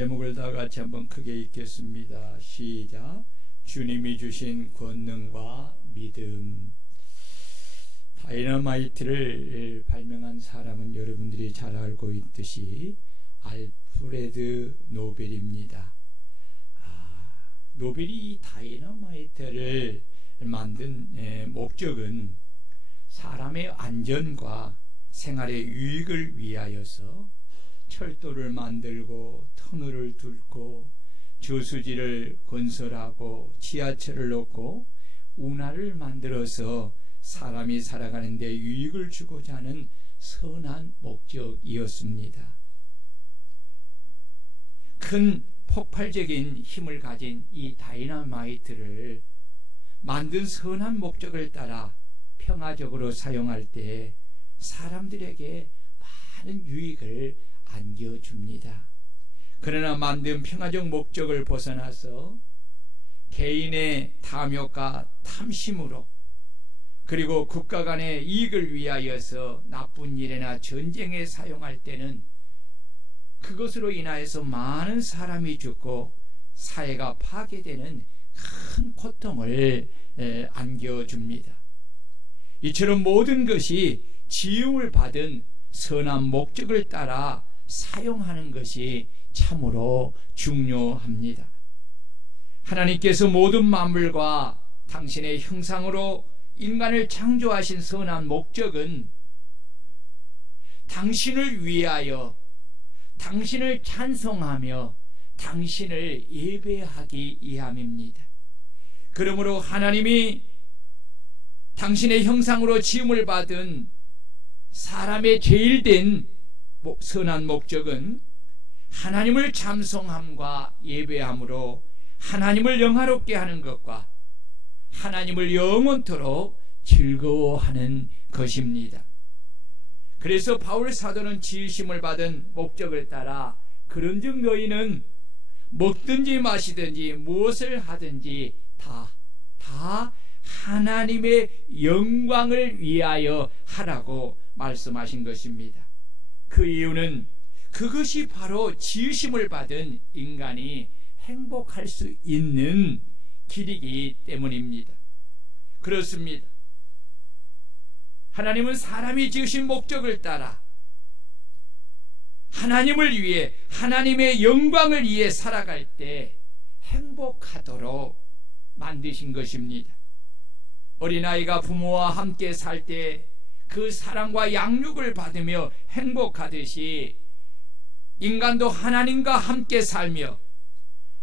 제목을 다 같이 한번 크게 읽겠습니다. 시작. 주님이 주신 권능과 믿음. 다이너마이트를 발명한 사람은 여러분들이 잘 알고 있듯이 알프레드 노벨입니다. 노벨이 이 다이너마이트를 만든 목적은 사람의 안전과 생활의 유익을 위하여서 철도를 만들고 터널을 뚫고 저수지를 건설하고 지하철을 놓고 운하를 만들어서 사람이 살아가는 데 유익을 주고자 하는 선한 목적이었습니다. 큰 폭발적인 힘을 가진 이 다이너마이트를 만든 선한 목적을 따라 평화적으로 사용할 때 사람들에게 많은 유익을 안겨줍니다. 그러나 만든 평화적 목적을 벗어나서 개인의 탐욕과 탐심으로 그리고 국가 간의 이익을 위하여서 나쁜 일이나 전쟁에 사용할 때는 그것으로 인하여서 많은 사람이 죽고 사회가 파괴되는 큰 고통을 안겨줍니다. 이처럼 모든 것이 지음을 받은 선한 목적을 따라 사용하는 것이 참으로 중요합니다. 하나님께서 모든 만물과 당신의 형상으로 인간을 창조하신 선한 목적은 당신을 위하여 당신을 찬송하며 당신을 예배하기 위함입니다. 그러므로 하나님이 당신의 형상으로 지음을 받은 사람의 제일 된 선한 목적은 하나님을 찬송함과 예배함으로 하나님을 영화롭게 하는 것과 하나님을 영원토록 즐거워하는 것입니다. 그래서 바울 사도는 지으심을 받은 목적을 따라 그런즉 너희는 먹든지 마시든지 무엇을 하든지 다 하나님의 영광을 위하여 하라고 말씀하신 것입니다. 그 이유는 그것이 바로 지으심을 받은 인간이 행복할 수 있는 길이기 때문입니다. 그렇습니다. 하나님은 사람이 지으신 목적을 따라 하나님을 위해 하나님의 영광을 위해 살아갈 때 행복하도록 만드신 것입니다. 어린아이가 부모와 함께 살 때 그 사랑과 양육을 받으며 행복하듯이 인간도 하나님과 함께 살며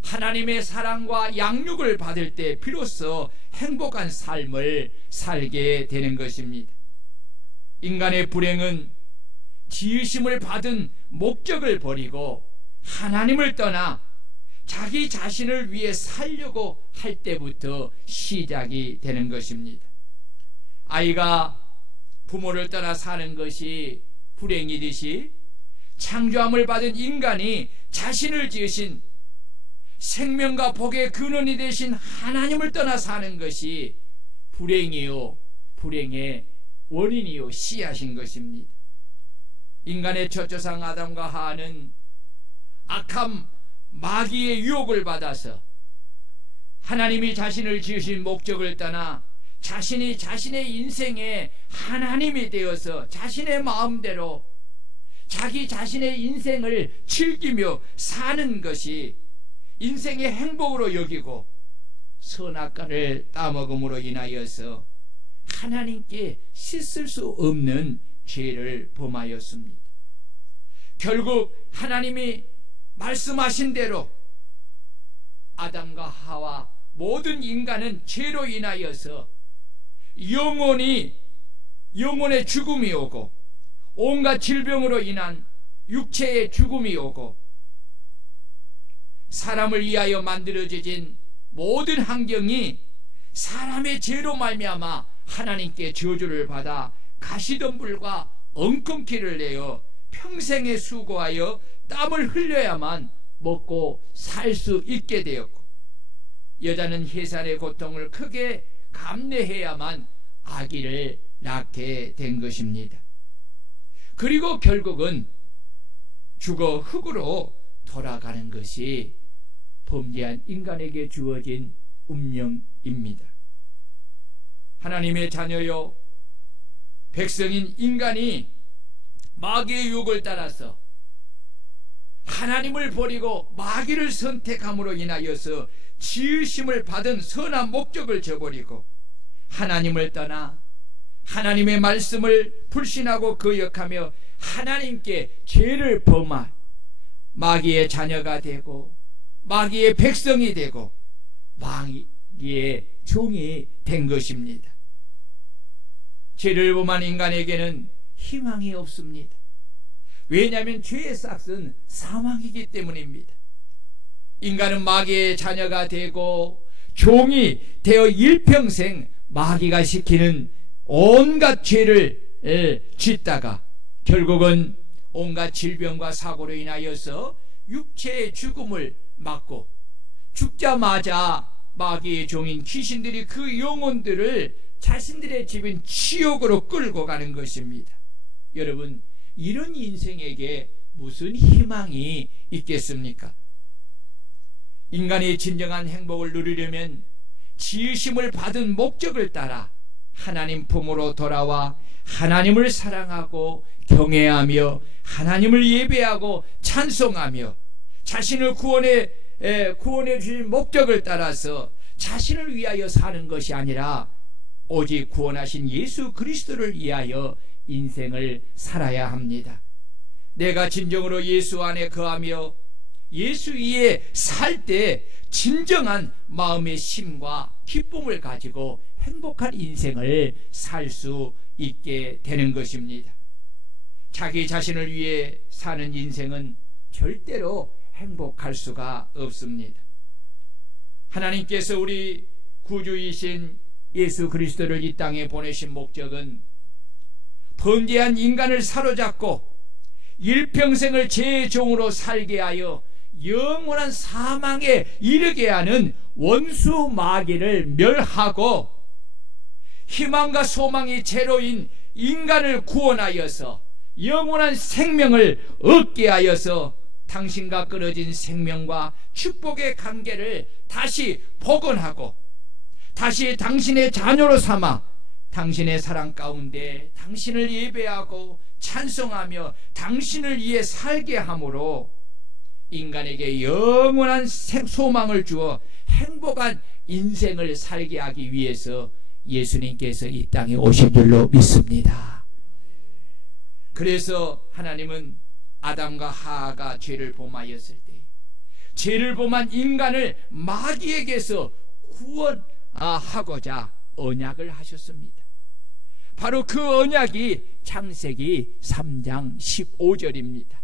하나님의 사랑과 양육을 받을 때 비로소 행복한 삶을 살게 되는 것입니다. 인간의 불행은 지으심을 받은 목적을 버리고 하나님을 떠나 자기 자신을 위해 살려고 할 때부터 시작이 되는 것입니다. 아이가 부모를 떠나 사는 것이 불행이듯이 창조함을 받은 인간이 자신을 지으신 생명과 복의 근원이 되신 하나님을 떠나 사는 것이 불행이요 불행의 원인이요 씨앗인 것입니다. 인간의 첫 조상 아담과 하와는 악함 마귀의 유혹을 받아서 하나님이 자신을 지으신 목적을 떠나 자신이 자신의 인생에 하나님이 되어서 자신의 마음대로 자기 자신의 인생을 즐기며 사는 것이 인생의 행복으로 여기고 선악과를 따먹음으로 인하여서 하나님께 씻을 수 없는 죄를 범하였습니다. 결국 하나님이 말씀하신 대로 아담과 하와 모든 인간은 죄로 인하여서 영혼의 죽음이 오고 온갖 질병으로 인한 육체의 죽음이 오고 사람을 위하여 만들어진 모든 환경이 사람의 죄로 말미암아 하나님께 저주를 받아 가시덤불과 엉겅퀴를 내어 평생에 수고하여 땀을 흘려야만 먹고 살 수 있게 되었고 여자는 해산의 고통을 크게 감내해야만 아기를 낳게 된 것입니다. 그리고 결국은 죽어 흙으로 돌아가는 것이 범죄한 인간에게 주어진 운명입니다. 하나님의 자녀요, 백성인 인간이 마귀의 유혹을 따라서 하나님을 버리고 마귀를 선택함으로 인하여서 지으심을 받은 선한 목적을 저버리고 하나님을 떠나 하나님의 말씀을 불신하고 거역하며 하나님께 죄를 범한 마귀의 자녀가 되고 마귀의 백성이 되고 마귀의 종이 된 것입니다. 죄를 범한 인간에게는 희망이 없습니다. 왜냐하면 죄의 싹은 사망이기 때문입니다. 인간은 마귀의 자녀가 되고 종이 되어 일평생 마귀가 시키는 온갖 죄를 짓다가 결국은 온갖 질병과 사고로 인하여서 육체의 죽음을 맞고 죽자마자 마귀의 종인 귀신들이 그 영혼들을 자신들의 집인 지옥으로 끌고 가는 것입니다. 여러분, 이런 인생에게 무슨 희망이 있겠습니까? 인간이 진정한 행복을 누리려면 지으심을 받은 목적을 따라 하나님 품으로 돌아와 하나님을 사랑하고 경외하며 하나님을 예배하고 찬송하며 자신을 구원해 주신 목적을 따라서 자신을 위하여 사는 것이 아니라 오직 구원하신 예수 그리스도를 위하여 인생을 살아야 합니다. 내가 진정으로 예수 안에 거하며 예수 위에 살 때 진정한 마음의 심과 기쁨을 가지고 행복한 인생을 살 수 있게 되는 것입니다. 자기 자신을 위해 사는 인생은 절대로 행복할 수가 없습니다. 하나님께서 우리 구주이신 예수 그리스도를 이 땅에 보내신 목적은 범죄한 인간을 사로잡고 일평생을 죄의 종으로 살게 하여 영원한 사망에 이르게 하는 원수 마귀를 멸하고 희망과 소망이 제로인 인간을 구원하여서 영원한 생명을 얻게 하여서 당신과 끊어진 생명과 축복의 관계를 다시 복원하고 다시 당신의 자녀로 삼아 당신의 사랑 가운데 당신을 예배하고 찬송하며 당신을 위해 살게 함으로 인간에게 영원한 소망을 주어 행복한 인생을 살게 하기 위해서 예수님께서 이 땅에 오신 줄로 믿습니다. 그래서 하나님은 아담과 하와가 죄를 범하였을 때 죄를 범한 인간을 마귀에게서 구원하고자 언약을 하셨습니다. 바로 그 언약이 창세기 3장 15절입니다.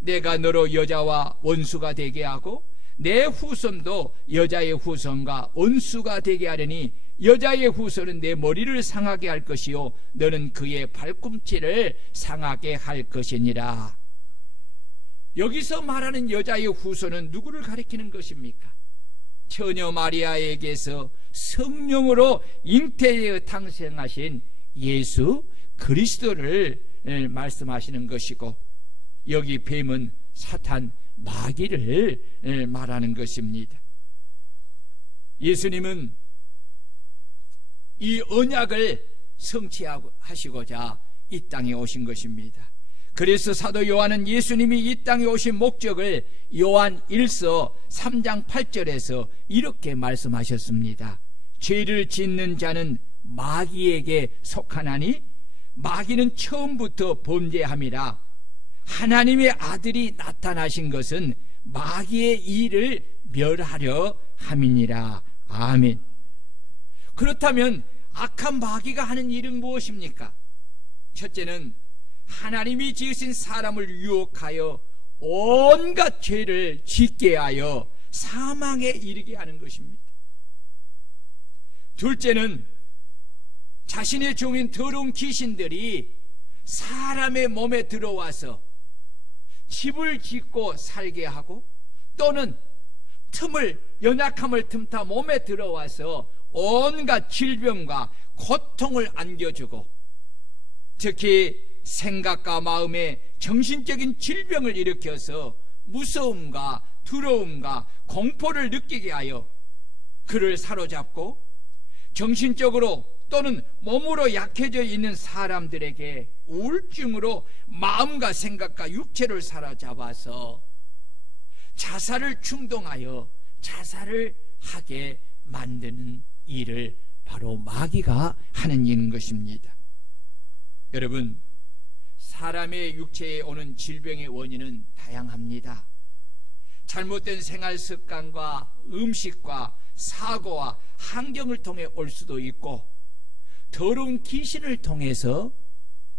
내가 너로 여자와 원수가 되게 하고 내 후손도 여자의 후손과 원수가 되게 하려니 여자의 후손은 내 머리를 상하게 할 것이요 너는 그의 발꿈치를 상하게 할 것이니라. 여기서 말하는 여자의 후손은 누구를 가리키는 것입니까? 처녀 마리아에게서 성령으로 잉태되어 탄생하신 예수 그리스도를 말씀하시는 것이고, 여기 뱀은 사탄 마귀를 말하는 것입니다. 예수님은 이 언약을 성취하시고자 이 땅에 오신 것입니다. 그래서 사도 요한은 예수님이 이 땅에 오신 목적을 요한 1서 3장 8절에서 이렇게 말씀하셨습니다. 죄를 짓는 자는 마귀에게 속하나니 마귀는 처음부터 범죄함이라. 하나님의 아들이 나타나신 것은 마귀의 일을 멸하려 함이니라. 아멘. 그렇다면 악한 마귀가 하는 일은 무엇입니까? 첫째는 하나님이 지으신 사람을 유혹하여 온갖 죄를 짓게 하여 사망에 이르게 하는 것입니다. 둘째는 자신의 종인 더러운 귀신들이 사람의 몸에 들어와서 집을 짓고 살게 하고, 또는 연약함을 틈타 몸에 들어와서 온갖 질병과 고통을 안겨주고, 특히 생각과 마음에 정신적인 질병을 일으켜서 무서움과 두려움과 공포를 느끼게 하여 그를 사로잡고 정신적으로 또는 몸으로 약해져 있는 사람들에게 우울증으로 마음과 생각과 육체를 사로잡아서 자살을 충동하여 자살을 하게 만드는 일을 바로 마귀가 하는 일인 것입니다. 여러분, 사람의 육체에 오는 질병의 원인은 다양합니다. 잘못된 생활 습관과 음식과 사고와 환경을 통해 올 수도 있고, 더러운 귀신을 통해서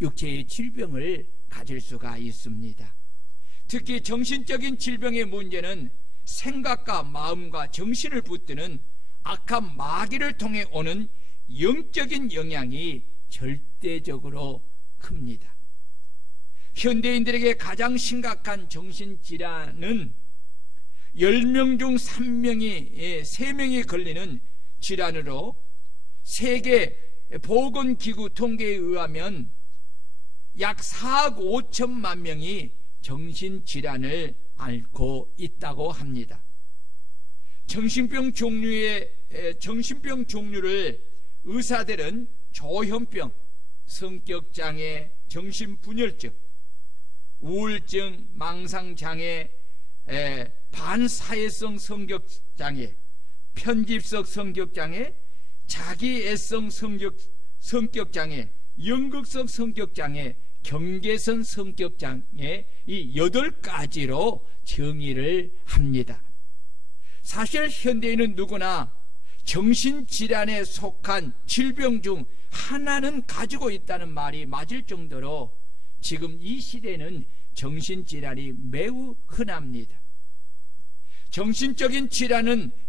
육체의 질병을 가질 수가 있습니다. 특히 정신적인 질병의 문제는 생각과 마음과 정신을 붙드는 악한 마귀를 통해 오는 영적인 영향이 절대적으로 큽니다. 현대인들에게 가장 심각한 정신질환은 10명 중 3명이 걸리는 질환으로 세계 보건기구 통계에 의하면 약 4억 5천만 명이 정신질환을 앓고 있다고 합니다. 정신병 종류를 의사들은 조현병, 성격장애, 정신분열증, 우울증, 망상장애, 반사회성 성격장애, 편집성 성격장애, 자기애성 성격장애, 연극성 성격장애, 경계선 성격장애, 이 8가지로 정의를 합니다. 사실 현대인은 누구나 정신질환에 속한 질병 중 하나는 가지고 있다는 말이 맞을 정도로 지금 이 시대는 정신질환이 매우 흔합니다. 정신적인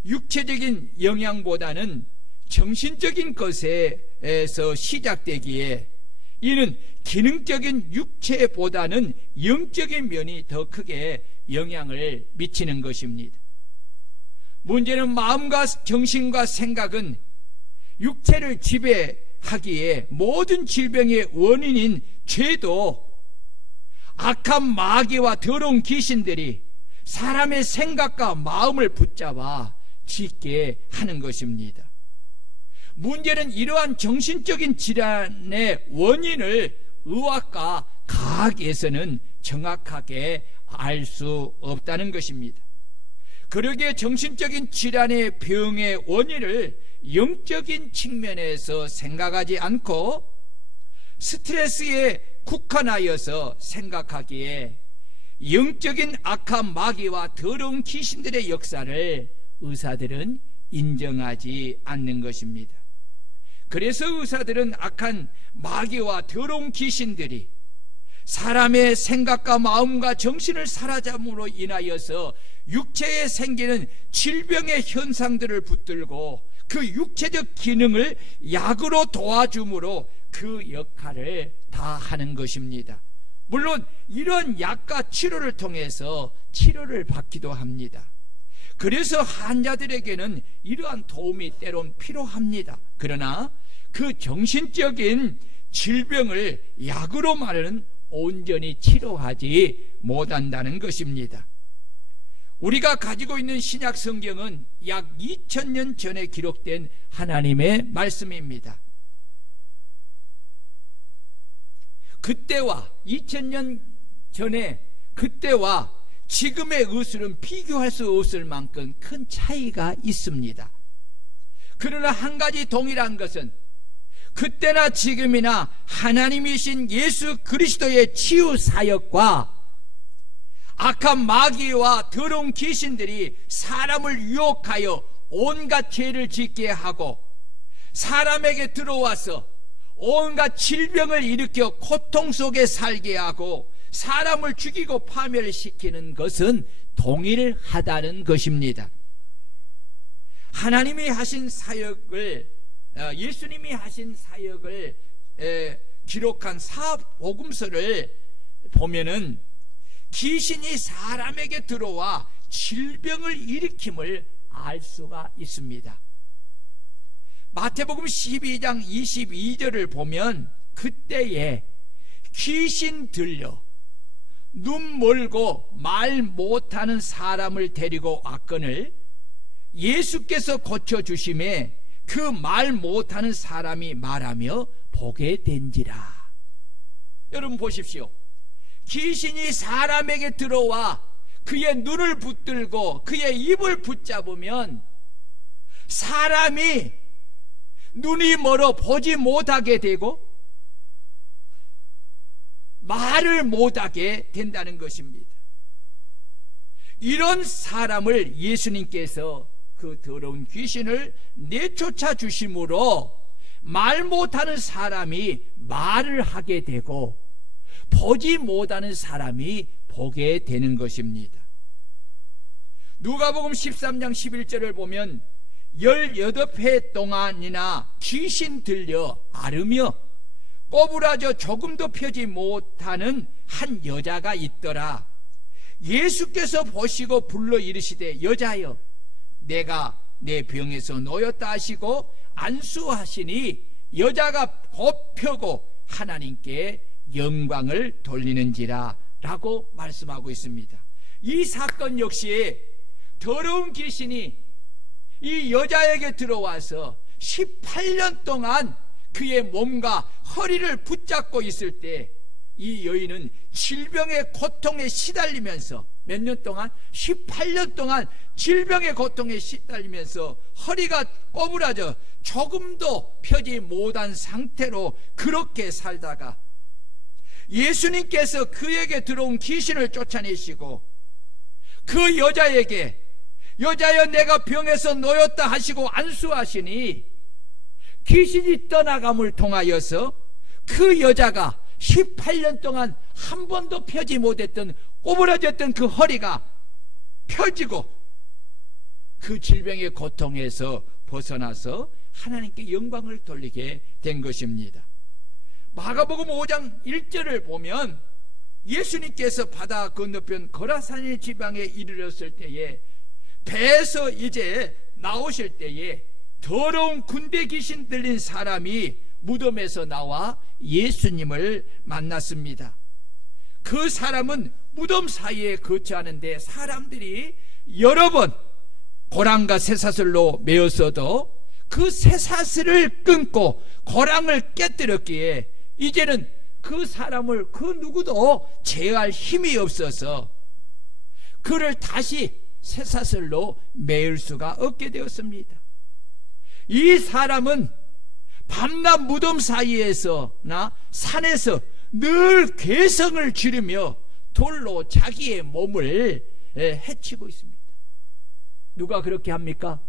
육체적인 영향보다는 정신적인 것에서 시작되기에 이는 기능적인 육체보다는 영적인 면이 더 크게 영향을 미치는 것입니다. 문제는 마음과 정신과 생각은 육체를 지배하기에 모든 질병의 원인인 죄도 악한 마귀와 더러운 귀신들이 사람의 생각과 마음을 붙잡아 짓게 하는 것입니다. 문제는 이러한 정신적인 질환의 원인을 의학과 과학에서는 정확하게 알 수 없다는 것입니다. 그러기에 정신적인 질환의 병의 원인을 영적인 측면에서 생각하지 않고 스트레스에 국한하여서 생각하기에 영적인 악한 마귀와 더러운 귀신들의 역사를 의사들은 인정하지 않는 것입니다. 그래서 의사들은 악한 마귀와 더러운 귀신들이 사람의 생각과 마음과 정신을 사로잡음으로 인하여서 육체에 생기는 질병의 현상들을 붙들고 그 육체적 기능을 약으로 도와줌으로 그 역할을 다 하는 것입니다. 물론 이런 약과 치료를 통해서 치료를 받기도 합니다. 그래서 환자들에게는 이러한 도움이 때론 필요합니다. 그러나 그 정신적인 질병을 약으로만은 온전히 치료하지 못한다는 것입니다. 우리가 가지고 있는 신약 성경은 약 2000년 전에 기록된 하나님의 말씀입니다. 그때와 2000년 전에 그때와 지금의 의술은 비교할 수 없을 만큼 큰 차이가 있습니다. 그러나 한 가지 동일한 것은 그때나 지금이나 하나님이신 예수 그리스도의 치유 사역과 악한 마귀와 더러운 귀신들이 사람을 유혹하여 온갖 죄를 짓게 하고 사람에게 들어와서 온갖 질병을 일으켜 고통 속에 살게 하고 사람을 죽이고 파멸시키는 것은 동일하다는 것입니다. 하나님이 하신 사역을 예수님이 하신 사역을 기록한 사복음서를 보면은 귀신이 사람에게 들어와 질병을 일으킴을 알 수가 있습니다. 마태복음 12장 22절을 보면 그때에 귀신 들려 눈 멀고 말 못하는 사람을 데리고 왔거늘 예수께서 고쳐주심에 그 말 못하는 사람이 말하며 보게 된지라. 여러분 보십시오. 귀신이 사람에게 들어와 그의 눈을 붙들고 그의 입을 붙잡으면 사람이 눈이 멀어 보지 못하게 되고 말을 못하게 된다는 것입니다. 이런 사람을 예수님께서 그 더러운 귀신을 내쫓아 주심으로 말 못하는 사람이 말을 하게 되고 보지 못하는 사람이 보게 되는 것입니다. 누가복음 13장 11절을 보면 18회 동안이나 귀신 들려 앓으며 꼬부라져 조금도 펴지 못하는 한 여자가 있더라. 예수께서 보시고 불러 이르시되 여자여 내가 내 병에서 놓였다 하시고 안수하시니 여자가 곧 펴고 하나님께 영광을 돌리는지라 라고 말씀하고 있습니다. 이 사건 역시 더러운 귀신이 이 여자에게 들어와서 18년 동안 그의 몸과 허리를 붙잡고 있을 때 이 여인은 질병의 고통에 시달리면서 몇 년 동안? 18년 동안 질병의 고통에 시달리면서 허리가 꼬부라져 조금도 펴지 못한 상태로 그렇게 살다가 예수님께서 그에게 들어온 귀신을 쫓아내시고 그 여자에게 여자여 내가 병에서 놓였다 하시고 안수하시니 귀신이 떠나감을 통하여서 그 여자가 18년 동안 한 번도 펴지 못했던 꼬부라졌던 그 허리가 펴지고 그 질병의 고통에서 벗어나서 하나님께 영광을 돌리게 된 것입니다. 마가복음 5장 1절을 보면 예수님께서 바다 건너편 거라사니 지방에 이르렀을 때에 배에서 이제 나오실 때에 더러운 군대 귀신 들린 사람이 무덤에서 나와 예수님을 만났습니다. 그 사람은 무덤 사이에 거처하는데 사람들이 여러 번 고랑과 쇠사슬로 메었어도 그 쇠사슬을 끊고 고랑을 깨뜨렸기에 이제는 그 사람을 그 누구도 제어할 힘이 없어서 그를 다시 쇠사슬로 메을 수가 없게 되었습니다. 이 사람은 밤낮 무덤 사이에서나 산에서 늘 괴성을 지르며 돌로 자기의 몸을 해치고 있습니다. 누가 그렇게 합니까?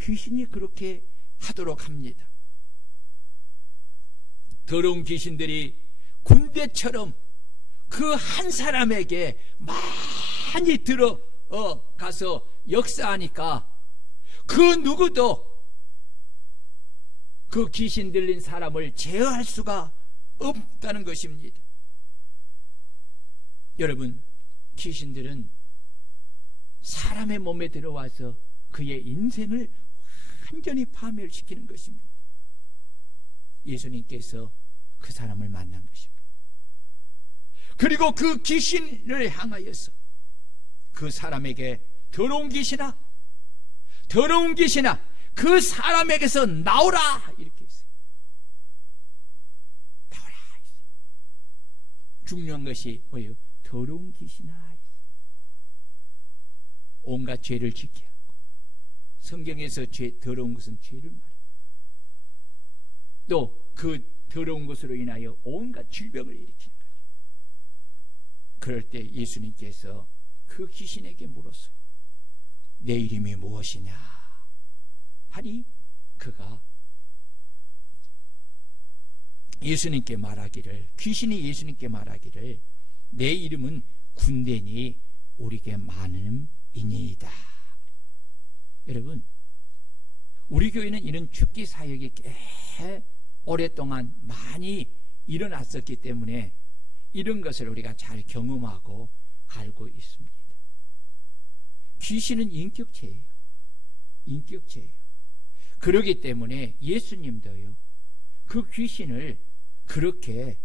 귀신이 그렇게 하도록 합니다. 더러운 귀신들이 군대처럼 그 한 사람에게 많이 들어가서 역사하니까 그 누구도 그 귀신 들린 사람을 제어할 수가 없다는 것입니다. 여러분, 귀신들은 사람의 몸에 들어와서 그의 인생을 완전히 파멸시키는 것입니다. 예수님께서 그 사람을 만난 것입니다. 그리고 그 귀신을 향하여서 그 사람에게 더러운 귀신아 그 사람에게서 나오라 이렇게 했어요. 나오라 했어요. 중요한 것이 뭐예요? 더러운 귀신아. 온갖 죄를 지켜야 하고 성경에서 더러운 것은 죄를 말해요. 또 그 더러운 것으로 인하여 온갖 질병을 일으키는 거죠. 그럴 때 예수님께서 그 귀신에게 물었어요. 내 이름이 무엇이냐 하니 그가 예수님께 말하기를, 귀신이 예수님께 말하기를 내 이름은 군대니 우리에게 많은 이니이다. 여러분, 우리 교회는 이런 죽기 사역이 꽤 오랫동안 많이 일어났었기 때문에 이런 것을 우리가 잘 경험하고 알고 있습니다. 귀신은 인격체예요. 인격체예요. 그렇기 때문에 예수님도요, 그 귀신을 그렇게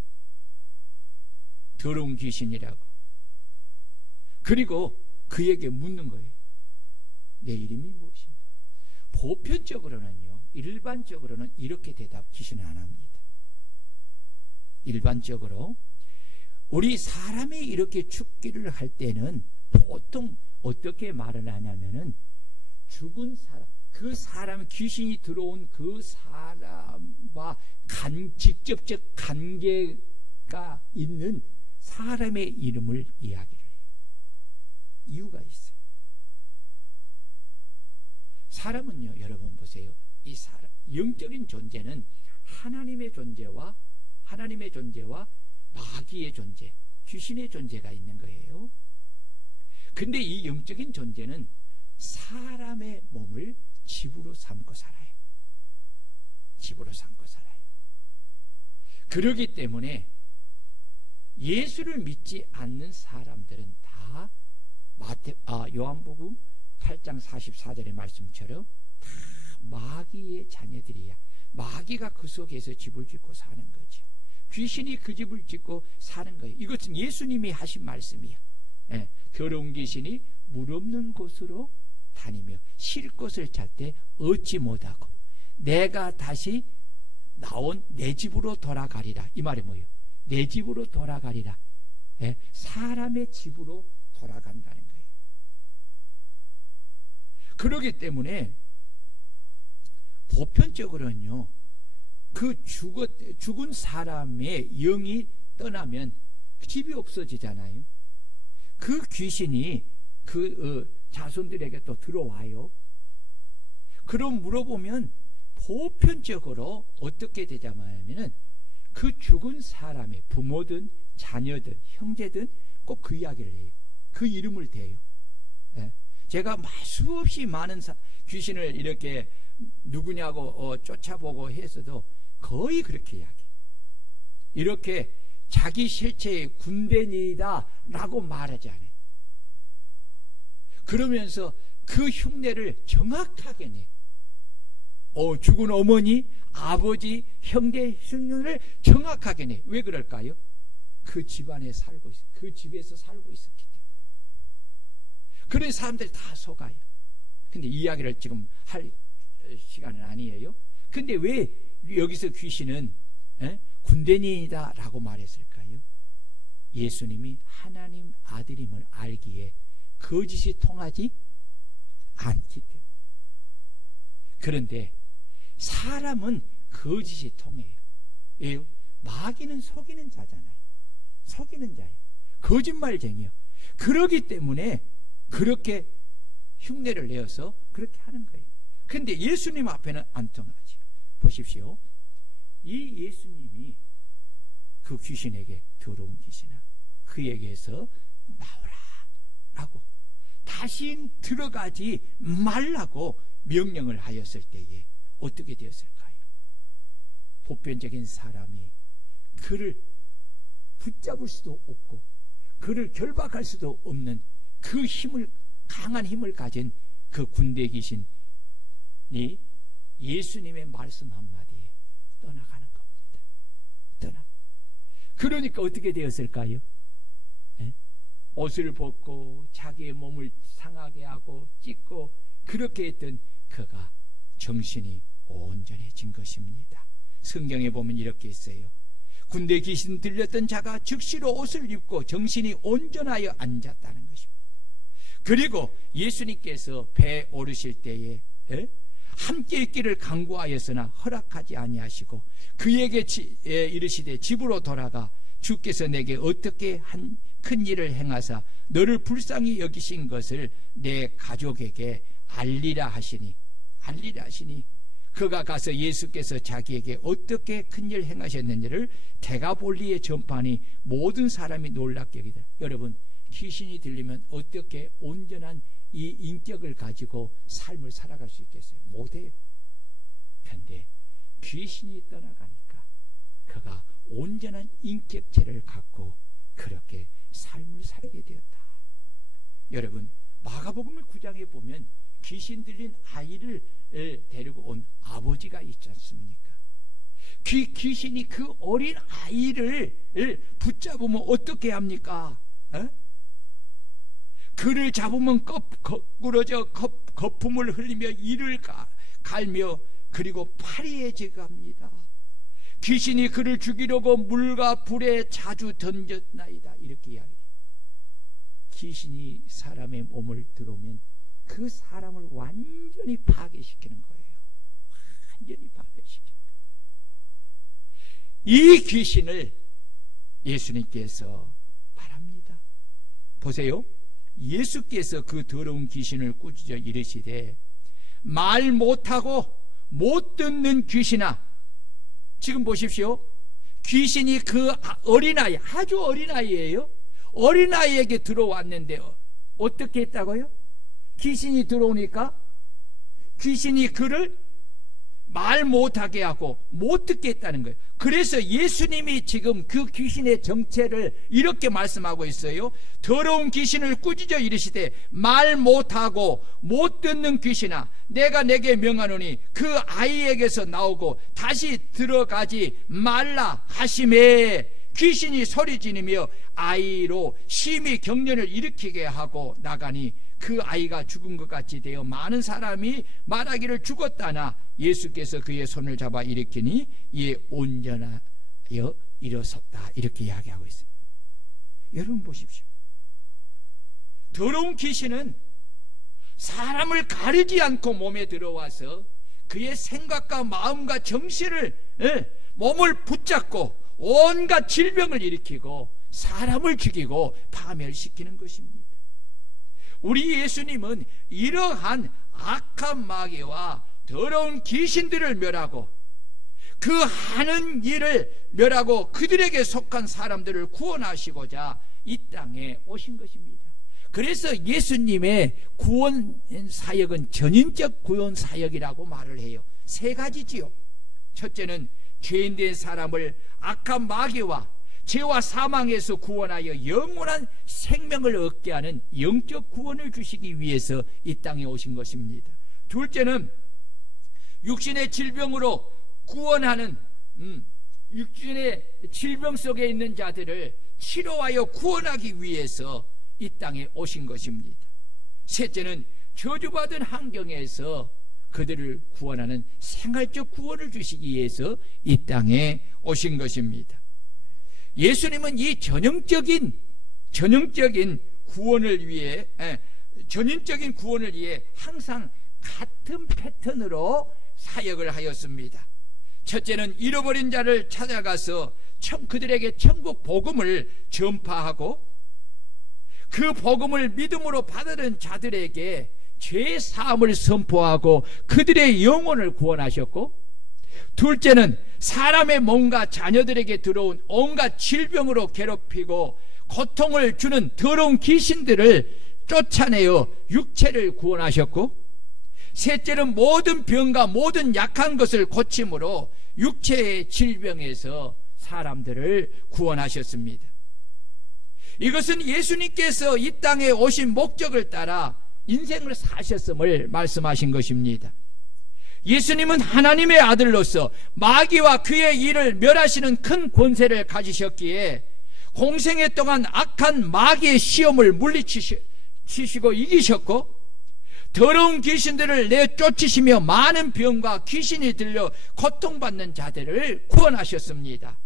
더러운 귀신이라고 그리고 그에게 묻는 거예요. 내 이름이 무엇입니까? 보편적으로는요, 일반적으로는 이렇게 대답 귀신은 안 합니다. 일반적으로 우리 사람이 이렇게 죽기를 할 때는 보통 어떻게 말을 하냐면은 죽은 사람, 그 사람, 귀신이 들어온 그 사람과 직접적 관계가 있는 사람의 이름을 이야기를 해요. 이유가 있어요. 사람은요, 여러분 보세요. 이 사람, 영적인 존재는 하나님의 존재와 마귀의 존재, 귀신의 존재가 있는 거예요. 근데 이 영적인 존재는 사람의 몸을 집으로 삼고 살아요. 집으로 삼고 살아요. 그러기 때문에 예수를 믿지 않는 사람들은 다 요한복음 8장 44절의 말씀처럼 다 마귀의 자녀들이야. 마귀가 그 속에서 집을 짓고 사는 거죠. 귀신이 그 집을 짓고 사는 거예요. 이것은 예수님이 하신 말씀이야. 예, 더러운 귀신이 물 없는 곳으로 다니며 쉴 곳을 찾을 때 얻지 못하고 내가 다시 나온 내 집으로 돌아가리라. 이 말이 뭐예요? 내 집으로 돌아가리라. 예, 사람의 집으로 돌아간다는 거예요. 그렇기 때문에 보편적으로는요, 그 죽은 사람의 영이 떠나면 집이 없어지잖아요. 그 귀신이 그 자손들에게 또 들어와요. 그럼 물어보면 보편적으로 어떻게 되자면은 그 죽은 사람의 부모든 자녀든 형제든 꼭 그 이야기를 해요. 그 이름을 대요. 예. 제가 수없이 많은 귀신을 이렇게 누구냐고 쫓아보고 했어도 거의 그렇게 이야기해요. 이렇게 자기 실체의 군대니다 라고 말하지 않아요. 그러면서 그 흉내를 정확하게 내요. 죽은 어머니, 아버지, 형제 흉내를 정확하게 내요. 왜 그럴까요? 그 집안에 살고 있어요. 그 집에서 살고 있었기 때문에. 그런 사람들이 다 속아요. 근데 이야기를 지금 할 시간은 아니에요. 근데 왜 여기서 귀신은 군대인이다 라고 말했을까요? 예수님이 하나님 아들임을 알기에 거짓이 통하지 않기 때문에. 그런데 사람은 거짓이 통해요. 왜요? 마귀는 속이는 자잖아요. 속이는 자예요. 거짓말쟁이요. 그러기 때문에 그렇게 흉내를 내어서 그렇게 하는 거예요. 그런데 예수님 앞에는 안 통하지. 보십시오. 이 예수님이 그 귀신에게, 더러운 귀신아, 그에게서 나오라 라고 다시 들어가지 말라고 명령을 하였을 때에 어떻게 되었을까요? 보편적인 사람이 그를 붙잡을 수도 없고 그를 결박할 수도 없는 그 강한 힘을 가진 그 군대 귀신이 예수님의 말씀 한마디에 떠나가는 겁니다. 그러니까 어떻게 되었을까요? 예? 옷을 벗고 자기의 몸을 상하게 하고 찢고 그렇게 했던 그가 정신이 온전해진 것입니다. 성경에 보면 이렇게 있어요. 군대 귀신 들렸던 자가 즉시로 옷을 입고 정신이 온전하여 앉았다는 것입니다. 그리고 예수님께서 배에 오르실 때에 함께 있기를 간구하였으나 허락하지 아니하시고 그에게 이르시되 집으로 돌아가 주께서 내게 어떻게 한 큰 일을 행하사 너를 불쌍히 여기신 것을 내 가족에게 알리라 하시니 그가 가서 예수께서 자기에게 어떻게 큰 일을 행하셨는지를 데가볼리에 전파하니 모든 사람이 놀랍게 여기더라. 여러분, 귀신이 들리면 어떻게 온전한 이 인격을 가지고 삶을 살아갈 수 있겠어요? 못해요. 그런데 귀신이 떠나가니까 그가 온전한 인격체를 갖고 그렇게 삶을 살게 되었다. 여러분, 마가복음 9장에 보면 귀신 들린 아이를 데리고 온 아버지가 있지 않습니까? 귀신이 그 어린 아이를 붙잡으면 어떻게 합니까? 그를 잡으면 거꾸러져 거품을 흘리며 이를 갈며 그리고 파리에 제거합니다. 귀신이 그를 죽이려고 물과 불에 자주 던졌나이다. 이렇게 이야기해요. 귀신이 사람의 몸을 들어오면 그 사람을 완전히 파괴시키는 거예요. 완전히 파괴시키는 거예요. 이 귀신을 예수님께서 바랍니다. 보세요. 예수께서 그 더러운 귀신을 꾸짖어 이르시되 말 못하고 못 듣는 귀신아. 지금 보십시오. 귀신이 그 어린아이, 아주 어린아이예요. 어린아이에게 들어왔는데 어떻게 했다고요? 귀신이 들어오니까 귀신이 그를 말 못하게 하고 못 듣게 했다는 거예요. 그래서 예수님이 지금 그 귀신의 정체를 이렇게 말씀하고 있어요. 더러운 귀신을 꾸짖어 이르시되 말 못하고 못 듣는 귀신아, 내가 내게 명하노니 그 아이에게서 나오고 다시 들어가지 말라 하시매 귀신이 소리 지르며 아이로 심히 경련을 일으키게 하고 나가니 그 아이가 죽은 것 같이 되어 많은 사람이 말하기를 죽었다나 예수께서 그의 손을 잡아 일으키니 이에 온전하여 일어섰다. 이렇게 이야기하고 있습니다. 여러분 보십시오. 더러운 귀신은 사람을 가리지 않고 몸에 들어와서 그의 생각과 마음과 정신을 몸을 붙잡고 온갖 질병을 일으키고 사람을 죽이고 파멸시키는 것입니다. 우리 예수님은 이러한 악한 마귀와 더러운 귀신들을 멸하고 그 하는 일을 멸하고 그들에게 속한 사람들을 구원하시고자 이 땅에 오신 것입니다. 그래서 예수님의 구원 사역은 전인적 구원 사역이라고 말을 해요. 세 가지지요. 첫째는 죄인된 사람을 악한 마귀와 죄와 사망에서 구원하여 영원한 생명을 얻게 하는 영적 구원을 주시기 위해서 이 땅에 오신 것입니다. 둘째는 육신의 질병으로 구원하는 육신의 질병 속에 있는 자들을 치료하여 구원하기 위해서 이 땅에 오신 것입니다. 셋째는 저주받은 환경에서 그들을 구원하는 생활적 구원을 주시기 위해서 이 땅에 오신 것입니다. 예수님은 이 전형적인 구원을 위해 전인적인 구원을 위해 항상 같은 패턴으로 사역을 하였습니다. 첫째는 잃어버린 자를 찾아가서 그들에게 천국 복음을 전파하고 그 복음을 믿음으로 받은 자들에게 죄 사함을 선포하고 그들의 영혼을 구원하셨고, 둘째는 사람의 몸과 자녀들에게 들어온 온갖 질병으로 괴롭히고 고통을 주는 더러운 귀신들을 쫓아내어 육체를 구원하셨고, 셋째는 모든 병과 모든 약한 것을 고침으로 육체의 질병에서 사람들을 구원하셨습니다. 이것은 예수님께서 이 땅에 오신 목적을 따라 인생을 사셨음을 말씀하신 것입니다. 예수님은 하나님의 아들로서 마귀와 그의 일을 멸하시는 큰 권세를 가지셨기에 공생애 동안 악한 마귀의 시험을 물리치시고 이기셨고, 더러운 귀신들을 내쫓으시며 많은 병과 귀신이 들려 고통받는 자들을 구원하셨습니다.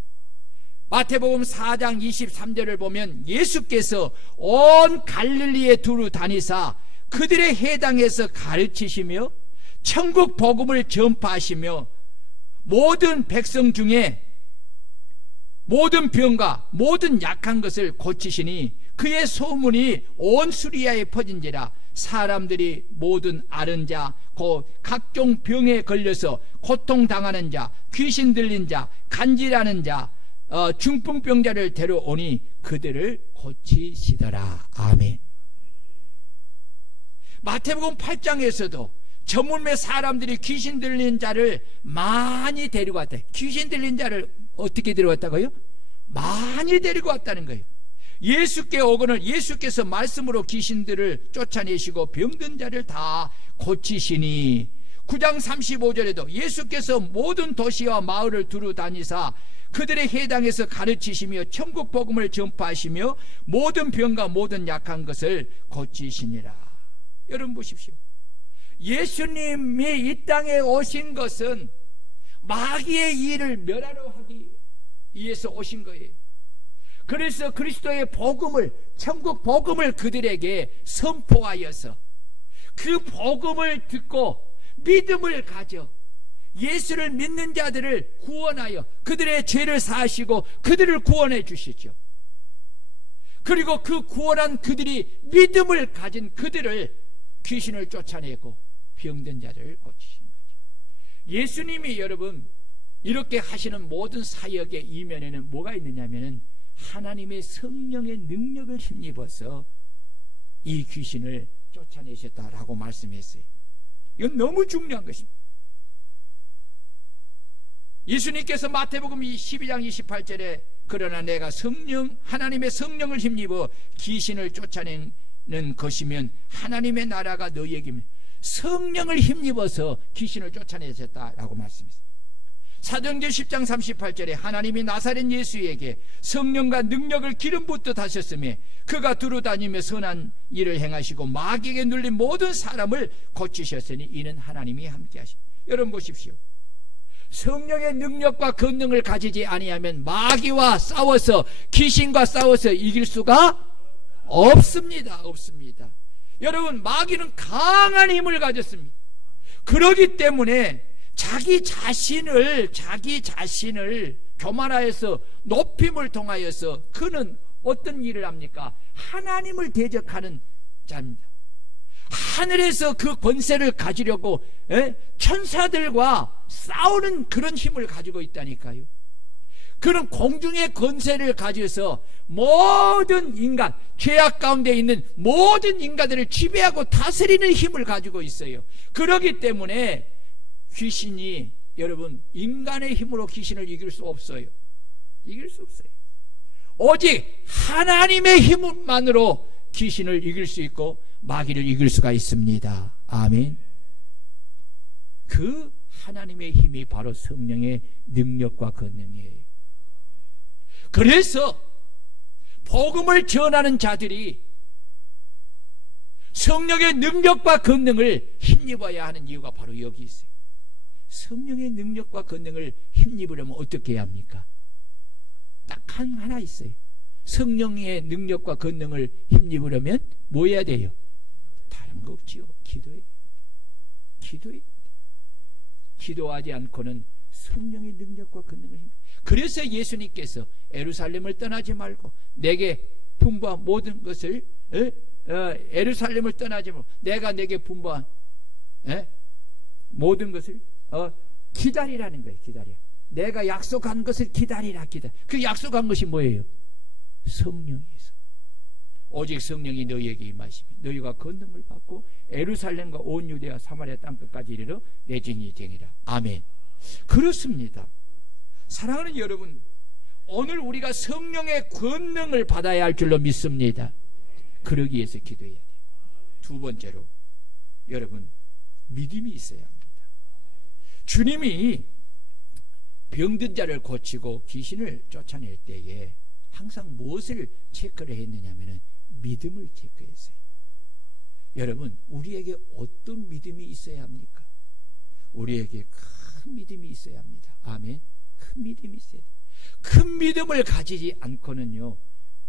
마태복음 4장 23절을 보면 예수께서 온 갈릴리에 두루 다니사 그들의 해당에서 가르치시며 천국 복음을 전파하시며 모든 백성 중에 모든 병과 모든 약한 것을 고치시니 그의 소문이 온 수리아에 퍼진지라. 사람들이 모든 앓은 자, 곧 각종 병에 걸려서 고통당하는 자, 귀신 들린 자, 간질하는 자, 중풍병자를 데려오니 그들을 고치시더라. 아멘. 마태복음 8장에서도 저물매 사람들이 귀신 들린 자를 많이 데리고 왔다. 귀신 들린 자를 어떻게 데려왔다고요? 많이 데리고 왔다는 거예요. 예수께 오거늘 예수께서 말씀으로 귀신들을 쫓아내시고 병든 자를 다 고치시니, 9장 35절에도 예수께서 모든 도시와 마을을 두루 다니사 그들의 해당해서 가르치시며 천국 복음을 전파하시며 모든 병과 모든 약한 것을 고치시니라. 여러분 보십시오. 예수님이 이 땅에 오신 것은 마귀의 일을 멸하러 하기 위해서 오신 거예요. 그래서 그리스도의 복음을, 천국 복음을 그들에게 선포하여서 그 복음을 듣고 믿음을 가져 예수를 믿는 자들을 구원하여 그들의 죄를 사하시고 그들을 구원해 주시죠. 그리고 그 구원한 그들이 믿음을 가진 그들을 귀신을 쫓아내고 병든 자들을 고치시는 거죠. 예수님이 여러분 이렇게 하시는 모든 사역의 이면에는 뭐가 있느냐면은 하나님의 성령의 능력을 힘입어서 이 귀신을 쫓아내셨다라고 말씀했어요. 이건 너무 중요한 것입니다. 예수님께서 마태복음 12장 28절에 그러나 내가 하나님의 성령을 힘입어 귀신을 쫓아내는 것이면 하나님의 나라가 너희에게면 성령을 힘입어서 귀신을 쫓아내셨다라고 말씀했습니다. 사도행전 10장 38절에 하나님이 나사렛 예수에게 성령과 능력을 기름 붓듯 하셨으며 그가 두루다니며 선한 일을 행하시고 마귀에게 눌린 모든 사람을 고치셨으니 이는 하나님이 함께 하십니다. 여러분 보십시오. 성령의 능력과 권능을 가지지 아니하면 마귀와 싸워서 귀신과 싸워서 이길 수가 없습니다. 없습니다. 여러분 마귀는 강한 힘을 가졌습니다. 그러기 때문에 자기 자신을 교만하여서 높임을 통하여서 그는 어떤 일을 합니까? 하나님을 대적하는 자입니다. 하늘에서 그 권세를 가지려고 천사들과 싸우는 그런 힘을 가지고 있다니까요. 그런 공중의 권세를 가져서 모든 인간, 죄악 가운데 있는 모든 인간들을 지배하고 다스리는 힘을 가지고 있어요. 그렇기 때문에 귀신이 여러분 인간의 힘으로 귀신을 이길 수 없어요. 이길 수 없어요. 오직 하나님의 힘만으로 귀신을 이길 수 있고 마귀를 이길 수가 있습니다. 아멘. 그 하나님의 힘이 바로 성령의 능력과 권능이에요. 그래서 복음을 전하는 자들이 성령의 능력과 권능을 힘입어야 하는 이유가 바로 여기 있어요. 성령의 능력과 권능을 힘입으려면 어떻게 해야 합니까? 딱 하나 있어요. 성령의 능력과 권능을 힘입으려면 뭐 해야 돼요? 다른 거 없지요. 기도해. 기도하지 않고는 성령의 능력과 권능을 힘. 그래서 예수님께서 예루살렘을 떠나지 말고 내게 분부한 모든 것을 예루살렘을 떠나지 말고 내가 내게 분부한 모든 것을 기다리라는 거예요. 기다려. 내가 약속한 것을 기다리라. 그 약속한 것이 뭐예요? 성령이에요. 오직 성령이 너희에게 임하시면 너희가 권능을 받고 예루살렘과 온 유대와 사마리아 땅끝까지 이르러 내 증인이 되리라. 아멘. 그렇습니다. 사랑하는 여러분, 오늘 우리가 성령의 권능을 받아야 할 줄로 믿습니다. 그러기 위해서 기도해야 돼요. 두 번째로 여러분 믿음이 있어야 합니다. 주님이 병든 자를 고치고 귀신을 쫓아낼 때에 항상 무엇을 체크를 했느냐면 믿음을 체크했어요. 여러분 우리에게 어떤 믿음이 있어야 합니까? 우리에게 큰 믿음이 있어야 합니다. 아멘. 큰 믿음이 있어야 돼요. 큰 믿음을 가지지 않고는요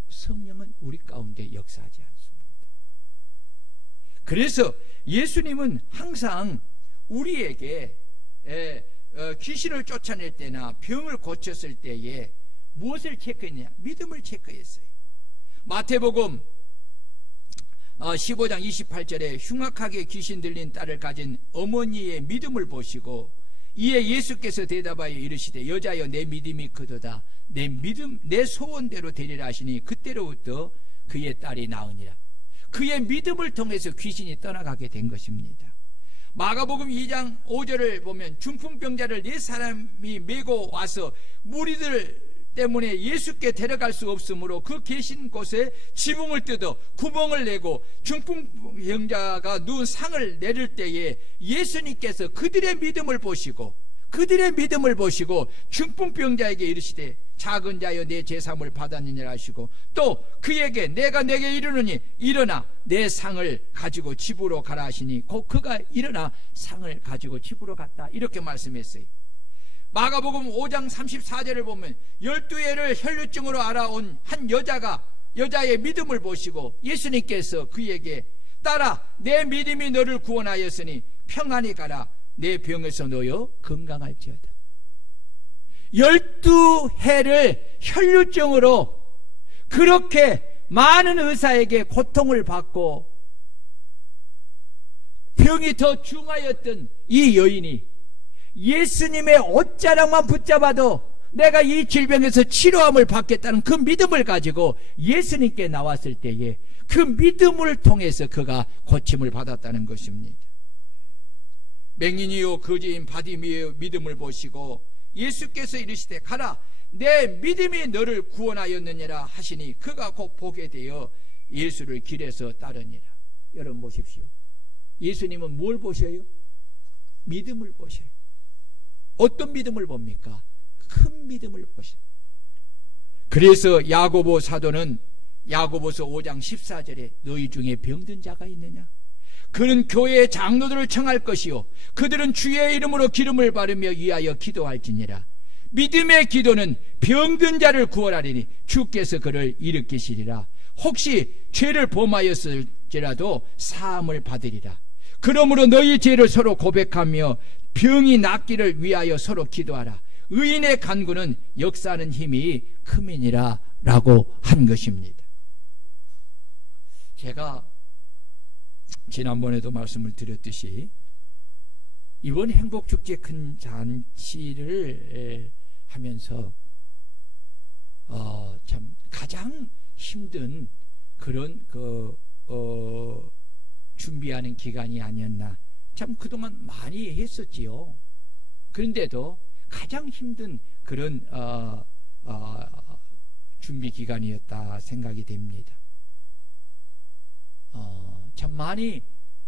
성령은 우리 가운데 역사하지 않습니다. 그래서 예수님은 항상 우리에게 귀신을 쫓아낼 때나 병을 고쳤을 때에 무엇을 체크했냐? 믿음을 체크했어요. 마태복음 15장 28절에 흉악하게 귀신 들린 딸을 가진 어머니의 믿음을 보시고 이에 예수께서 대답하여 이르시되 여자여 내 믿음이 크도다. 내 소원대로 되리라 하시니 그때로부터 그의 딸이 나으니라. 그의 믿음을 통해서 귀신이 떠나가게 된 것입니다. 마가복음 2장 5절을 보면 중풍병자를 4사람이 메고 와서 무리들 때문에 예수께 데려갈 수 없으므로 그 계신 곳에 지붕을 뜯어 구멍을 내고 중풍병자가 누운 상을 내릴 때에 예수님께서 그들의 믿음을 보시고 그들의 믿음을 보시고 중풍병자에게 이르시되 작은 자여 내 제사함을 받았느니라 하시고, 또 그에게 내가 내게 이르노니 일어나 내 상을 가지고 집으로 가라 하시니 곧 그가 일어나 상을 가지고 집으로 갔다, 이렇게 말씀했어요. 마가복음 5장 34절을 보면 12해를 혈루증으로 알아온 한 여자의 믿음을 보시고 예수님께서 그에게 따라 내 믿음이 너를 구원하였으니 평안히 가라, 내 병에서 놓여 건강할지어다. 12해를 혈루증으로 그렇게 많은 의사에게 고통을 받고 병이 더 중하였던 이 여인이 예수님의 옷자락만 붙잡아도 내가 이 질병에서 치료함을 받겠다는 그 믿음을 가지고 예수님께 나왔을 때에 그 믿음을 통해서 그가 고침을 받았다는 것입니다. 맹인이요 거지인 바디미의 믿음을 보시고 예수께서 이르시되 가라, 내 믿음이 너를 구원하였느니라 하시니 그가 곧 보게 되어 예수를 길에서 따르니라. 여러분 보십시오. 예수님은 뭘 보셔요? 믿음을 보셔요. 어떤 믿음을 봅니까? 큰 믿음을 보셔요. 그래서 야고보 사도는 야고보서 5장 14절에 너희 중에 병든 자가 있느냐? 그는 교회의 장로들을 청할 것이요 그들은 주의 이름으로 기름을 바르며 위하여 기도할지니라. 믿음의 기도는 병든 자를 구원하리니 주께서 그를 일으키시리라. 혹시 죄를 범하였을지라도 사함을 받으리라. 그러므로 너희 죄를 서로 고백하며 병이 낫기를 위하여 서로 기도하라. 의인의 간구는 역사하는 힘이 큼이니라 라고 한 것입니다. 제가 지난번에도 말씀을 드렸듯이 이번 행복축제 큰 잔치를 하면서 참 가장 힘든 그런 준비하는 기간이 아니었나. 참 그동안 많이 했었지요. 그런데도 가장 힘든 그런 준비 기간이었다 생각이 됩니다. 참 많이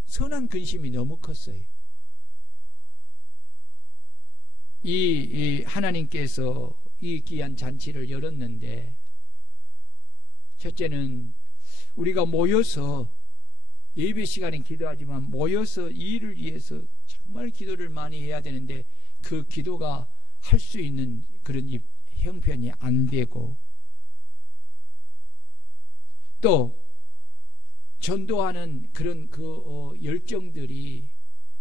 선한 근심이 너무 컸어요. 이 하나님께서 이 귀한 잔치를 열었는데, 첫째는 우리가 모여서 예배 시간엔 기도하지만 모여서 이 일을 위해서 정말 기도를 많이 해야 되는데 그 기도가 할 수 있는 그런 형편이 안 되고, 또 전도하는 그런 열정들이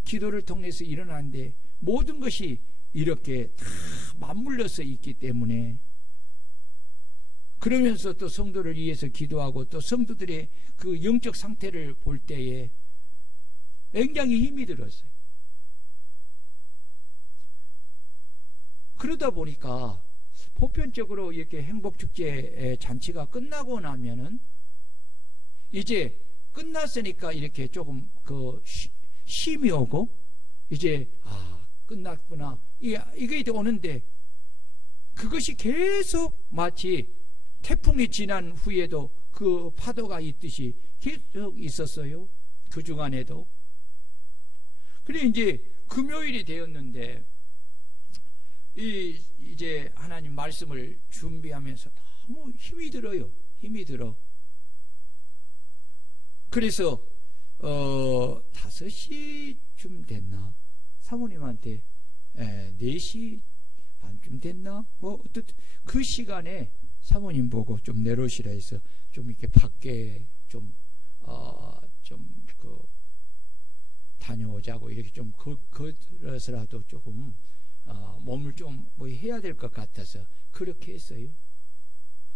기도를 통해서 일어나는데 모든 것이 이렇게 다 맞물려서 있기 때문에, 그러면서 또 성도를 위해서 기도하고 또 성도들의 그 영적 상태를 볼 때에 굉장히 힘이 들었어요. 그러다 보니까 보편적으로 이렇게 행복축제 잔치가 끝나고 나면은 이제 끝났으니까 이렇게 조금 쉼이 오고, 이제 끝났구나 이게 오는데, 그것이 계속 마치 태풍이 지난 후에도 그 파도가 있듯이 계속 있었어요. 그 중간에도. 그래 이제 금요일이 되었는데 이제 하나님 말씀을 준비하면서 너무 힘이 들어요. 힘이 들어. 그래서 5시쯤 됐나? 사모님한테 4시 반쯤 됐나? 뭐 어떻든 그 시간에 사모님 보고 좀 내려오시라 해서 좀 이렇게 밖에 좀 다녀오자고 이렇게 좀 걸어서라도 조금 몸을 좀 뭐 해야 될 것 같아서 그렇게 했어요.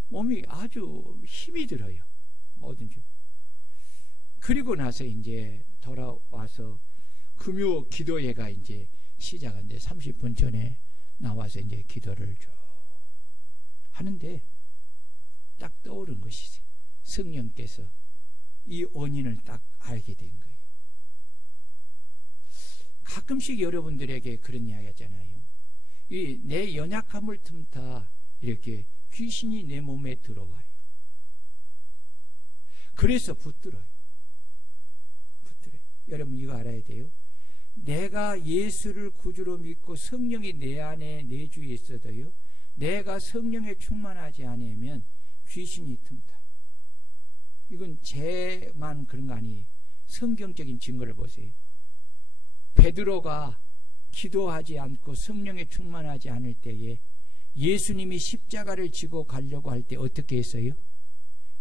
몸이 아주 힘이 들어요. 뭐든지. 그리고 나서 이제 돌아와서 금요 기도회가 이제 시작한데 30분 전에 나와서 이제 기도를 쭉 하는데 딱 떠오른 것이지. 성령께서 이 원인을 딱 알게 된 거예요. 가끔씩 여러분들에게 그런 이야기 하잖아요. 이 내 연약함을 틈타 이렇게 귀신이 내 몸에 들어와요. 그래서 붙들어요. 여러분 이거 알아야 돼요. 내가 예수를 구주로 믿고 성령이 내 안에 내 주위에 있어도요, 내가 성령에 충만하지 않으면 귀신이 틈타. 이건 제만 그런 거 아니에요. 성경적인 증거를 보세요. 베드로가 기도하지 않고 성령에 충만하지 않을 때에 예수님이 십자가를 지고 가려고 할 때 어떻게 했어요?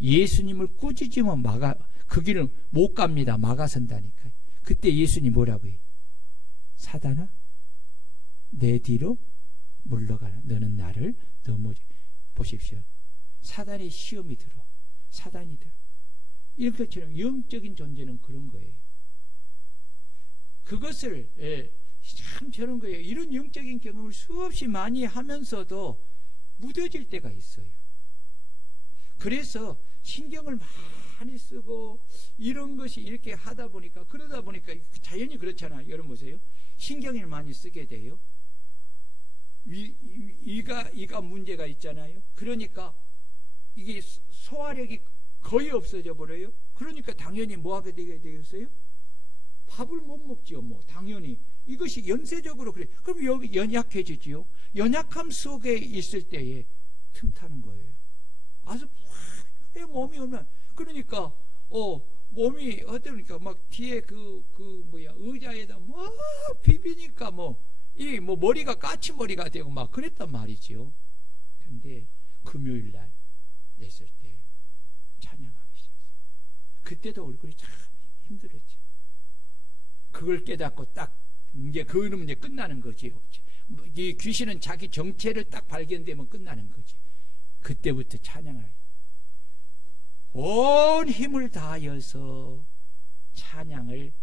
예수님을 꾸짖으면 그 길을 못 갑니다. 막아선다니까요. 그때 예수님 뭐라고 해요? 사단아, 내 뒤로 물러가라. 너는 나를 넘어지. 보십시오. 사단의 시험이 들어. 사단이 들어. 이런 것처럼 영적인 존재는 그런 거예요. 그것을 참 저런 거예요. 이런 영적인 경험을 수없이 많이 하면서도 무뎌질 때가 있어요. 그래서 신경을 많이 쓰고 이런 것이 이렇게 하다 보니까, 그러다 보니까 자연히 그렇잖아요. 여러분 보세요. 신경을 많이 쓰게 돼요. 이가 문제가 있잖아요. 그러니까 이게 소화력이 거의 없어져 버려요. 그러니까 당연히 뭐 하게 되겠어요? 밥을 못 먹지요. 뭐 당연히 이것이 연쇄적으로 그래. 그럼 여기 연약해지지요. 연약함 속에 있을 때에 틈타는 거예요. 아주 몸이 얼마나, 그러니까 몸이 어떠니까 막 뒤에 의자에다 뭐 비비니까 이 머리가 까치머리가 되고 막 그랬단 말이지요. 근데 금요일 날 냈을 때 찬양하기 시작했어요. 그때도 얼굴이 참 힘들었죠. 그걸 깨닫고 딱 이제 그는 이제 끝나는 거지. 이 귀신은 자기 정체를 딱 발견되면 끝나는 거지. 그때부터 찬양을 온 힘을 다하여서 찬양을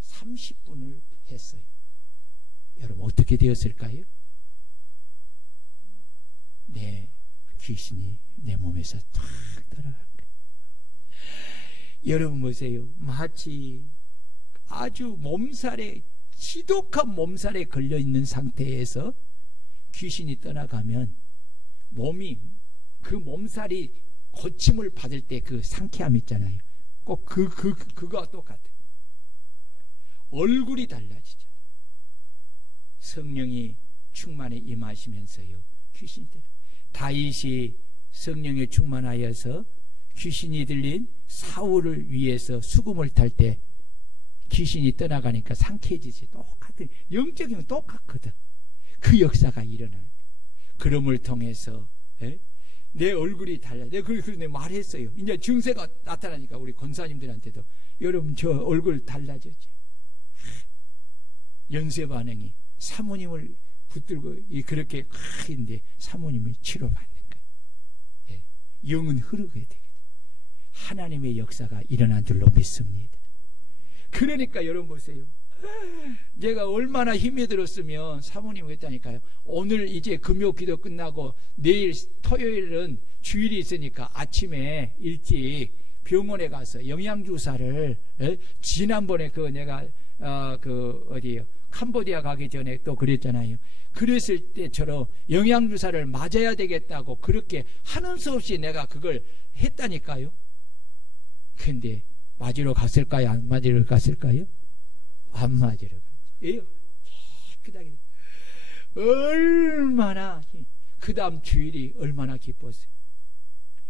30분을 했어요. 여러분 어떻게 되었을까요? 내 귀신이 내 몸에서 탁 떠나간 거예요. 여러분 보세요. 마치 아주 몸살에, 지독한 몸살에 걸려있는 상태에서 귀신이 떠나가면 몸이, 그 몸살이 고침을 받을 때 그 상쾌함 있잖아요. 꼭 그거와 똑같아요. 얼굴이 달라지죠. 성령이 충만에 임하시면서요, 귀신이 들려. 다윗이 성령에 충만하여서 귀신이 들린 사울을 위해서 수금을 탈 때 귀신이 떠나가니까 상쾌해지지. 똑같은, 영적인 건 똑같거든. 그 역사가 일어나요. 그럼을 통해서 내 얼굴이 달라. 내가 그래서 말했어요. 이제 증세가 나타나니까 우리 권사님들한테도, 여러분 저 얼굴 달라졌죠. 연쇄 반응이 사모님을 붙들고 그렇게 큰데 사모님을 치료받는 거예요. 영은 흐르게 되거든요. 하나님의 역사가 일어난 줄로 믿습니다. 그러니까 여러분 보세요. 제가 얼마나 힘이 들었으면 사모님이 했다니까요. 오늘 이제 금요 기도 끝나고 내일 토요일은 주일이 있으니까 아침에 일찍 병원에 가서 영양주사를, 지난번에 내가 어디요, 캄보디아 가기 전에 또 그랬잖아요. 그랬을 때처럼 영양주사를 맞아야 되겠다고 그렇게 하는 수 없이 내가 그걸 했다니까요. 근데 맞으러 갔을까요? 안 맞으러 갔을까요? 안 맞으러 갔죠. 깨끗하게. 얼마나, 그 다음 주일이 얼마나 기뻤어요.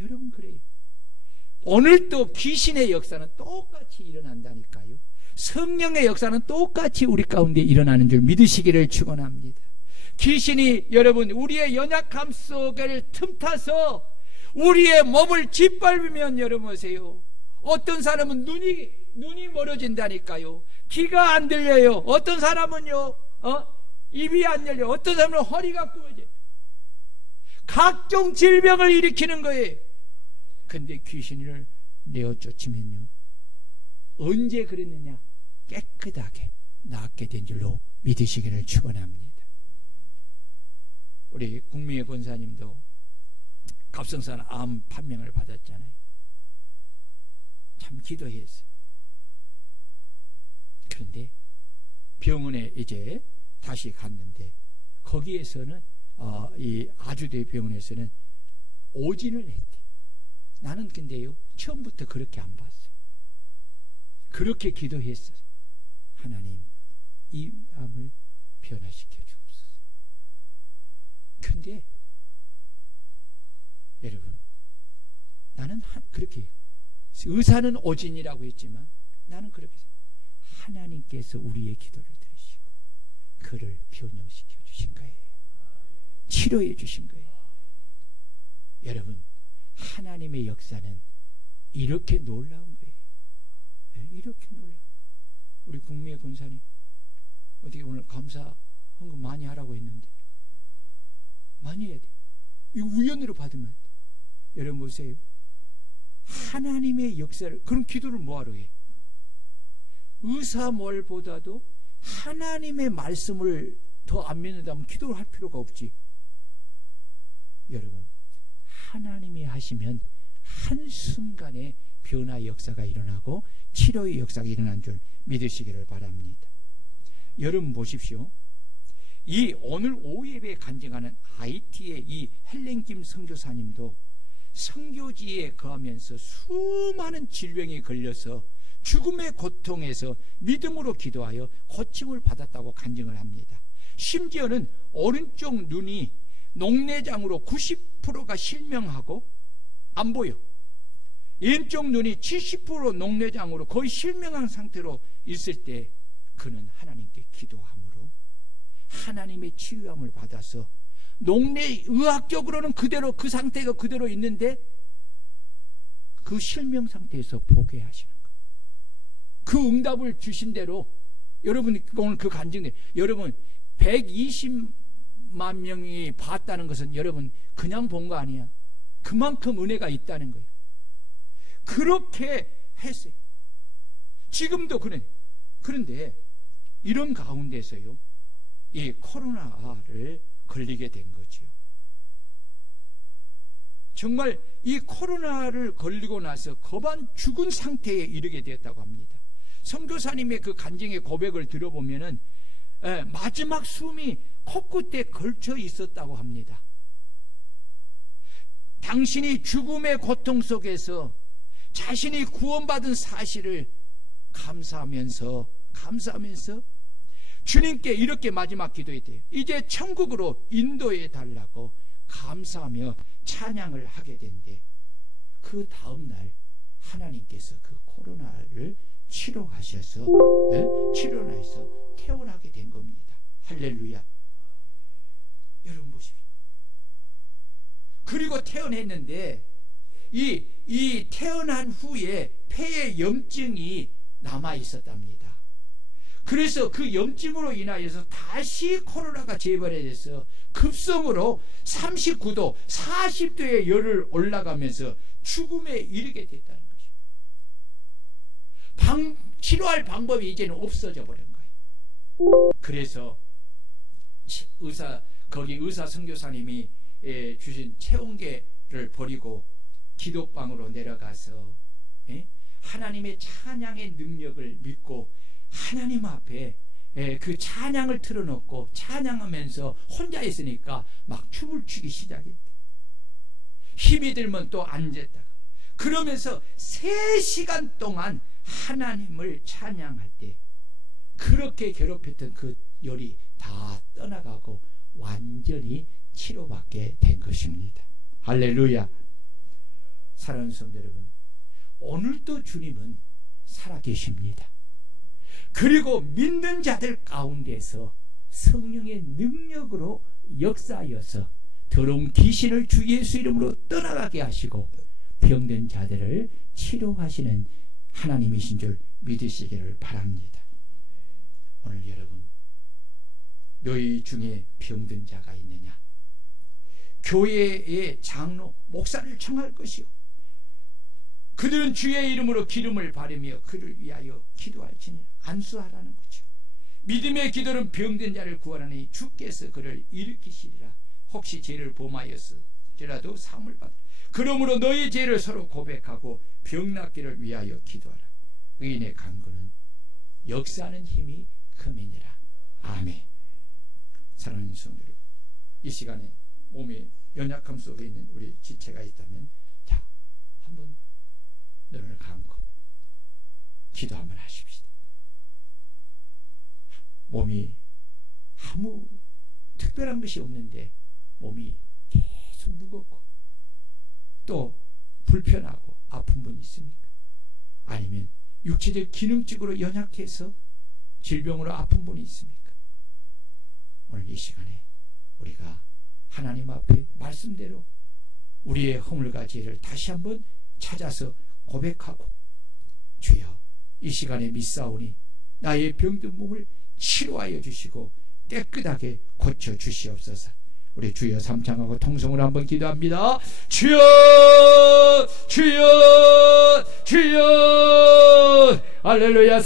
여러분 그래요. 오늘 또 귀신의 역사는 똑같이 일어난다니까요. 성령의 역사는 똑같이 우리 가운데 일어나는 줄 믿으시기를 축원합니다. 귀신이 여러분 우리의 연약함 속을 틈타서 우리의 몸을 짓밟으면, 여러분 보세요. 어떤 사람은 눈이 멀어진다니까요. 귀가 안 들려요. 어떤 사람은요, 입이 안 열려. 어떤 사람은 허리가 부러져요. 각종 질병을 일으키는 거예요. 근데 귀신을 내어 쫓으면요, 언제 그랬느냐? 깨끗하게 낫게 된 줄로 믿으시기를 축원합니다. 우리 국민의 권사님도 갑성산 암 판명을 받았잖아요. 참 기도했어요. 그런데 병원에 이제 다시 갔는데 거기에서는 이 아주대 병원에서는 오진을 했대. 나는 근데요 처음부터 그렇게 안 봤어요. 그렇게 기도했어요. 하나님, 이 암을 변화시켜 주옵소서. 근데 여러분, 나는 그렇게 의사는 오진이라고 했지만 나는 그렇게 하나님께서 우리의 기도를 들으시고 그를 변형시켜 주신 거예요. 치료해 주신 거예요. 여러분, 하나님의 역사는 이렇게 놀라운 거예요. 이렇게 놀라운. 우리 국미의 권사님 어떻게 오늘 감사 헌금 많이 하라고 했는데 많이 해야 돼. 이거 우연으로 받으면 안 돼. 여러분 보세요. 하나님의 역사를, 그런 기도를 뭐하러 해? 의사몰보다도 하나님의 말씀을 더 안 믿는다면 기도를 할 필요가 없지. 여러분, 하나님이 하시면 한순간에 변화의 역사가 일어나고 치료의 역사가 일어난 줄 믿으시기를 바랍니다. 여러분 보십시오. 이 오늘 오후 예배에 간증하는 하이티의 이 헬렌 김 선교사님도 선교지에 거하면서 수많은 질병에 걸려서 죽음의 고통에서 믿음으로 기도하여 고침을 받았다고 간증을 합니다. 심지어는 오른쪽 눈이 녹내장으로 90%가 실명하고 안 보여. 왼쪽 눈이 70% 녹내장으로 거의 실명한 상태로 있을 때 그는 하나님께 기도함으로 하나님의 치유함을 받아서 의학적으로는 그대로 그 상태가 그대로 있는데 그 실명 상태에서 보게 하시는 거예요. 그 응답을 주신 대로 여러분 오늘 그 간증대 여러분 120만 명이 봤다는 것은 여러분 그냥 본 거 아니야. 그만큼 은혜가 있다는 거예요. 그렇게 했어요. 지금도 그래. 그런데 이런 가운데서요, 이 코로나를 걸리게 된 거지요. 정말 이 코로나를 걸리고 나서 거반 죽은 상태에 이르게 되었다고 합니다. 선교사님의 그 간증의 고백을 들어보면은 마지막 숨이 코끝에 걸쳐 있었다고 합니다. 당신이 죽음의 고통 속에서 자신이 구원받은 사실을 감사하면서 주님께 이렇게 마지막 기도했대요. 이제 천국으로 인도해 달라고 감사하며 찬양을 하게 된대. 그 다음날 하나님께서 그 코로나를 치료하셔서 치료해서 퇴원하게 된 겁니다. 할렐루야. 여러분 보십시오. 그리고 퇴원했는데 이 퇴원한 후에 폐에 염증이 남아 있었답니다. 그래서 그 염증으로 인하여서 다시 코로나가 재발해서 급성으로 39도, 40도의 열을 올라가면서 죽음에 이르게 됐다는 것입니다. 치료할 방법이 이제는 없어져 버린 거예요. 그래서 의사 선교사님이 주신 체온계를 버리고 기도방으로 내려가서 하나님의 찬양의 능력을 믿고 하나님 앞에 그 찬양을 틀어놓고 찬양하면서 혼자 있으니까 막 춤을 추기 시작했대. 힘이 들면 또 앉았다가 그러면서 3시간 동안 하나님을 찬양할 때 그렇게 괴롭혔던 그 열이 다 떠나가고 완전히 치료받게 된 것입니다. 할렐루야. 사랑하는 성도 여러분, 오늘도 주님은 살아계십니다. 그리고 믿는 자들 가운데서 성령의 능력으로 역사하여서 더러운 귀신을 주 예수 이름으로 떠나가게 하시고 병든 자들을 치료하시는 하나님이신 줄 믿으시기를 바랍니다. 오늘 여러분, 너희 중에 병든 자가 있느냐? 교회의 장로, 목사를 청할 것이요, 그들은 주의 이름으로 기름을 바르며 그를 위하여 기도할지니 안수하라는 거죠. 믿음의 기도는 병든 자를 구하라니 주께서 그를 일으키시리라. 혹시 죄를 범하였을지라도 사함을 받으라. 그러므로 너희 죄를 서로 고백하고 병 낫기를 위하여 기도하라. 의인의 간구는 역사하는 힘이 큼이니라. 아멘. 사랑하는 성도 여러분, 이 시간에 몸의 연약함 속에 있는 우리 지체가 있다면 자, 한번 눈을 감고 기도 한번 하십시다. 몸이 아무 특별한 것이 없는데 몸이 계속 무겁고 또 불편하고 아픈 분 있습니까? 아니면 육체적 기능적으로 연약해서 질병으로 아픈 분이 있습니까? 오늘 이 시간에 우리가 하나님 앞에 말씀대로 우리의 허물과 죄를 다시 한번 찾아서 고백하고, 주여 이 시간에 믿사오니 나의 병든 몸을 치료하여 주시고 깨끗하게 고쳐 주시옵소서. 우리 주여 삼창하고 통성으로 한번 기도합니다. 주여 주여 주여. 할렐루야.